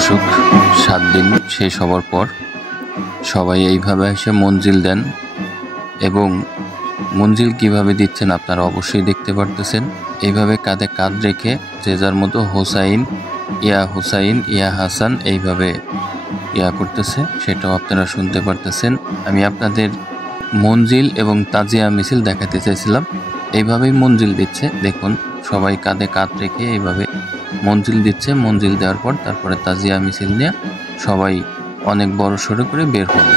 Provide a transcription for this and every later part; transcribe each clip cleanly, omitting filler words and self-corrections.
দর্শক, 7 দিন শেষ হওয়ার পর সবাই এইভাবে এসে মঞ্জিল দেন এবং মঞ্জিল কিভাবে দিচ্ছেন আপনারা অবশ্যই দেখতে পারতেছেন। এইভাবে কাঁধে কাঁধ রেখে যে যার মতো হুসাইন ইয়া হাসান এইভাবে করতেছে, সেটাও আপনারা শুনতে পারতেছেন। আমি আপনাদের মঞ্জিল এবং তাজিয়া মিছিল দেখাতে চাইছিলাম। এইভাবেই মঞ্জিল দিচ্ছে, দেখুন সবাই কাঁধে কাঁধ রেখে এইভাবে মঞ্জিল দিচ্ছে। মঞ্জিল দেওয়ার পর তারপরে তাজিয়া মিছিল নিয়ে সবাই অনেক বড় সড়ো করে বের হবে।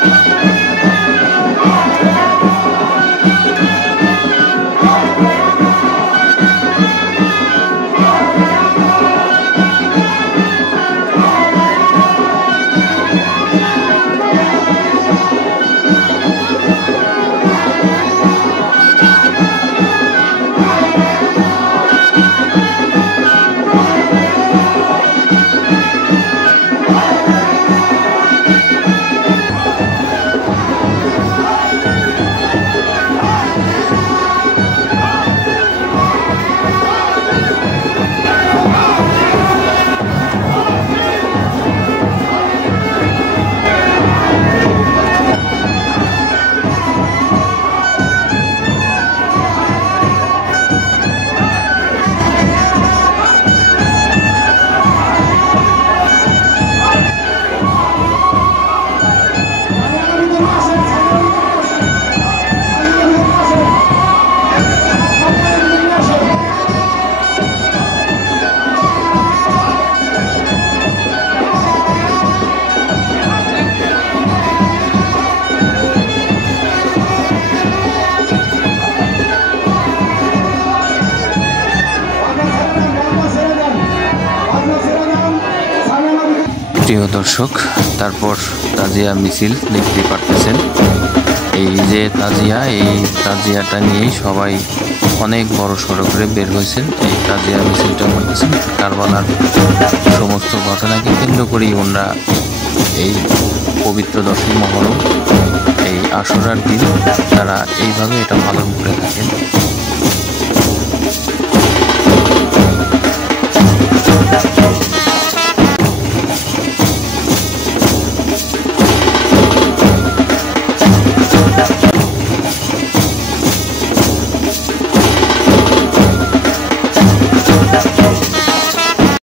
প্রিয় দর্শক, তারপর তাজিয়া মিছিল দেখতে পারতেছেন। এই যে তাজিয়াটা নিয়েই সবাই অনেক বড় সড়ো করে বের হয়েছেন। এই তাজিয়া মিছিলটা করতেছেন কারবালার সমস্ত ঘটনাকে কেন্দ্র করেই ওনারা এই পবিত্র 10ই মহরম, এই আশুরার দিন তারা এইভাবে এটা পালন করে থাকেন।